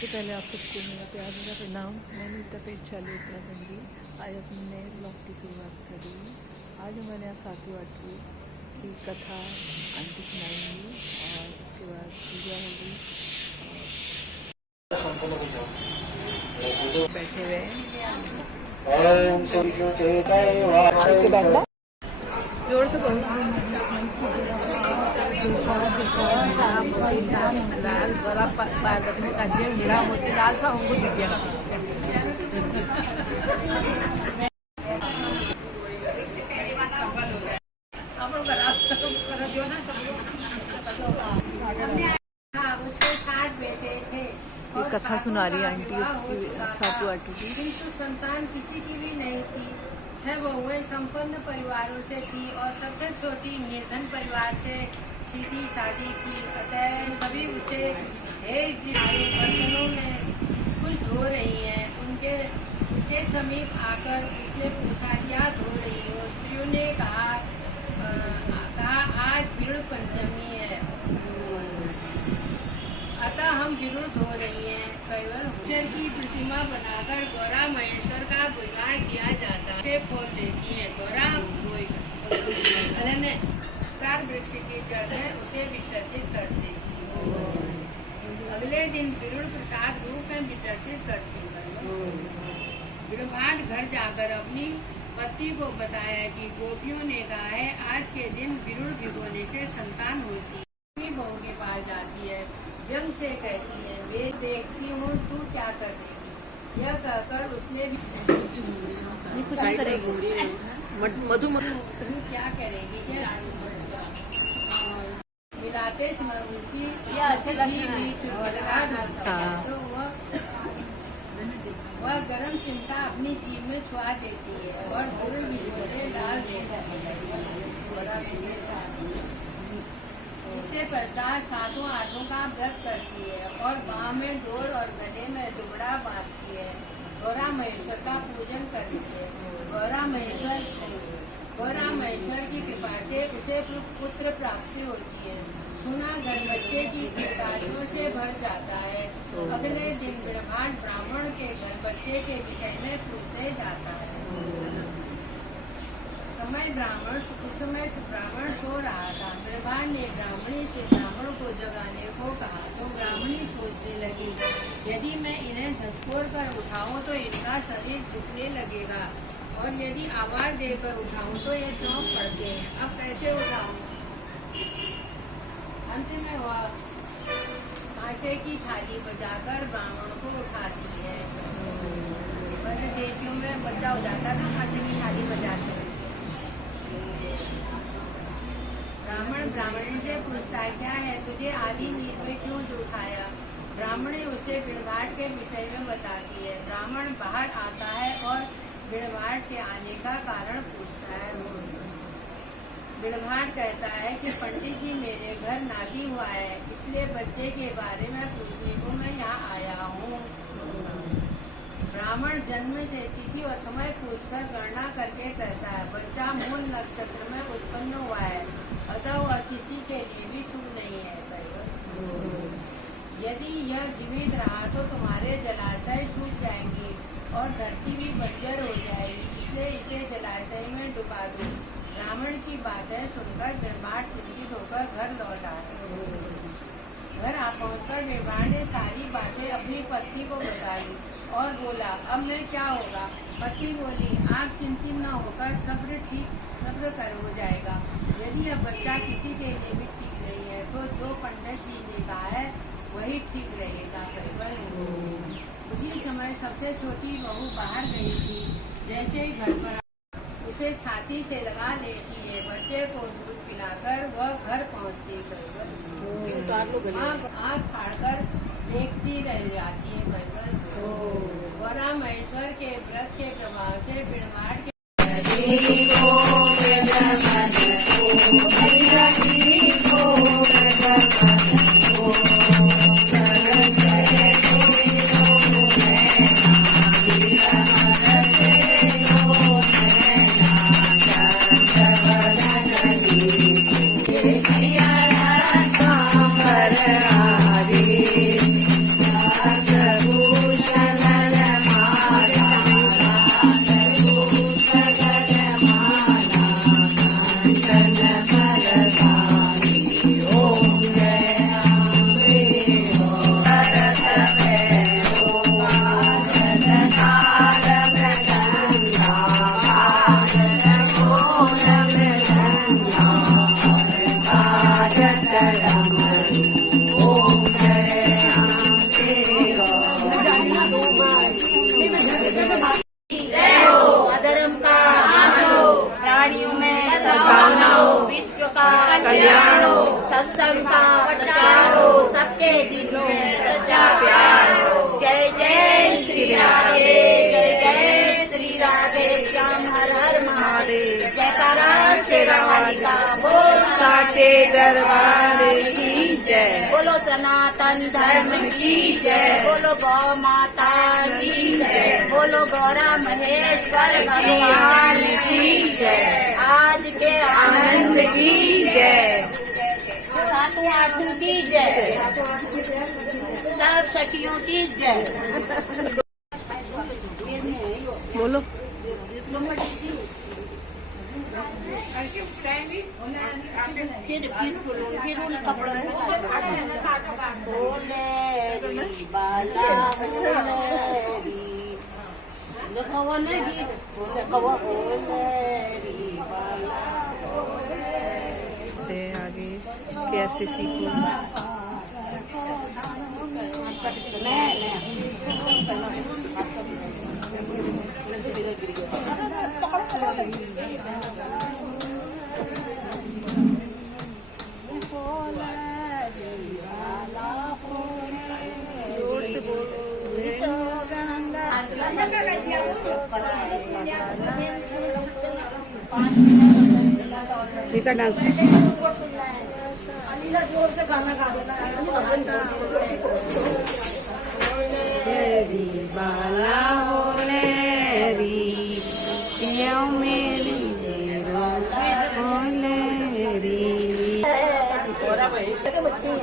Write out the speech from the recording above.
सबसे पहले आप सबको मेरा प्यार मेरा प्रणाम। मैं नीता पेटशाली उत्तराखंडी आज अपने नए ब्लॉग की शुरुआत कर रही हूँ। आज हमारे यहाँ सातु आटू की कथा आंटी सुनाएंगी और उसके बाद पूजा होगी। बैठे हुए हैं, जोर से बोलो। लाल बड़ा पार्वती में काट दिया, हीरा मोती लाल सा हमको दिख गया। उसके साथ बेटे थे। ये कथा सुना रही है आंटी उसकी सातु आटू की। किंतु संतान किसी की भी नहीं थी। 6 बहुएं संपन्न परिवारों से थी और सबसे छोटी निर्धन परिवार से सीधी शादी की। अतः सभी उसे बर्तनों में कुछ धो रही हैं। उनके समीप आकर उसने पूछा, क्या धो रही हो? स्त्रियों ने कहा आज बिरुड़ पंचमी है, अतः हम बिरुड़ धो रही हैं। केवल ईश्वर की प्रतिमा बनाकर गौरा महेश्वर का विवाह किया जाता है। उसे खोल देती है। गौरा वृक्ष की जड़ में उसे विसर्जित करती। अगले दिन बिरुड़ प्रसाद रूप में विसर्जित करती है। बिरुभाट घर जाकर अपनी पति को बताया कि गोपियों ने कहा है आज के दिन बिरुड़ भिगोने से संतान होती है। बहू के पास जाती है, व्यंग से कहती है, वे देखती हूँ तू क्या कर रही। यह कहकर उसने भी कुछ नहीं करेगी। मधु तू क्या करेगी? मिलाते समय उसकी तो वह गरम चिमटा अपनी जीभ में छुआ देती है और बिरुड़ भिगोने डाल देती है। इससे पश्चात सातों आठों का व्रत करती है और बाँह में डोर और गले में दुबड़ा बांधती है। गौरा महेश्वर का पूजन करती है। गौरा महेश्वर की कृपा से उसे पुत्र प्राप्ति होती है। सुना घर बच्चे की चिंताओं से भर जाता है। अगले दिन बिरुभाट ब्राह्मण के घर बच्चे के विषय में पूछने जाता है। उस समय ब्राह्मण सो रहा था। बिरुभाट ने ब्राह्मणी से ब्राह्मण को जगाने को कहा तो ब्राह्मणी सोचने लगी, यदि मैं इन्हें झकझोर कर उठाऊं तो इनका शरीर झुकने लगेगा और यदि आवाज देकर उठाऊं तो ये चौंक पड़ते हैं। अब कैसे उठाऊं? अंत में वह कांसे की थाली बजाकर ब्राह्मण को उठाती है। वैसे देशों में बच्चा हो जाता था, कांसे की थाली बजाते। ब्राह्मणी से पूछता है, क्या है तुझे आधी नींद में क्यों उठाया? ब्राह्मणी उसे बिरुभाट के विषय में बताती है। ब्राह्मण बाहर आता है और बिरुभाट के आने का कारण पूछता है। बिरुभाट कहता है कि पंडित जी मेरे घर नाती हुआ है, इसलिए बच्चे के बारे में पूछने को मैं यहाँ आया हूँ। ब्राह्मण जन्म से तिथि और समय पूछकर गणना करके कहता है, बच्चा मूल नक्षत्र में उत्पन्न हुआ है, अतः वह किसी के लिए भी शुभ नहीं है। यदि यह जीवित रहा तो तुम्हारे जलाशय सूख जाएंगे और धरती भी बंजर हो जाएगी, इसलिए इसे जलाशय में डुबा दो। ब्राह्मण की बातें सुनकर बिरुभाट चिंतित होकर घर लौट आए। घर आ पहुँचकर बिरुभाट ने सारी बातें अपनी पत्नी को बताई और बोला, अब मैं क्या होगा? पत्नी बोली, आप चिंतित न होकर सब्र कर हो जाएगा। यदि यह बच्चा किसी के लिए भी ठीक नहीं है तो जो पंडित जी ने कहा है वही ठीक रहेगा। उसी समय सबसे छोटी बहू बाहर गई थी। जैसे ही घर पर उसे छाती से लगा लेती है, बच्चे को दूध पिलाकर वह घर पहुँचती है। आँख फाड़कर देखती रह जाती है। गौरा महेश्वर के व्रत के प्रभाव से बिरुभाट के Hare साचे दरबार की जय। बोलो सनातन धर्म की जय। बोलो गौ माता की जय। बोलो गौरा महेश्वर भगवान की जय। आज के आनंद की जय। सातों आठों की जय। सब सखियों की जय। बोलो। फिर उन कपड़ों बोले बाला देखो वो नहीं देखो वो बोले बाला आगे कैसे सीखो। जोर से बोलो। गीता डांस जोर से गाना गा देना। बाला होले री पिया मेरी होले री के बच्चे हैं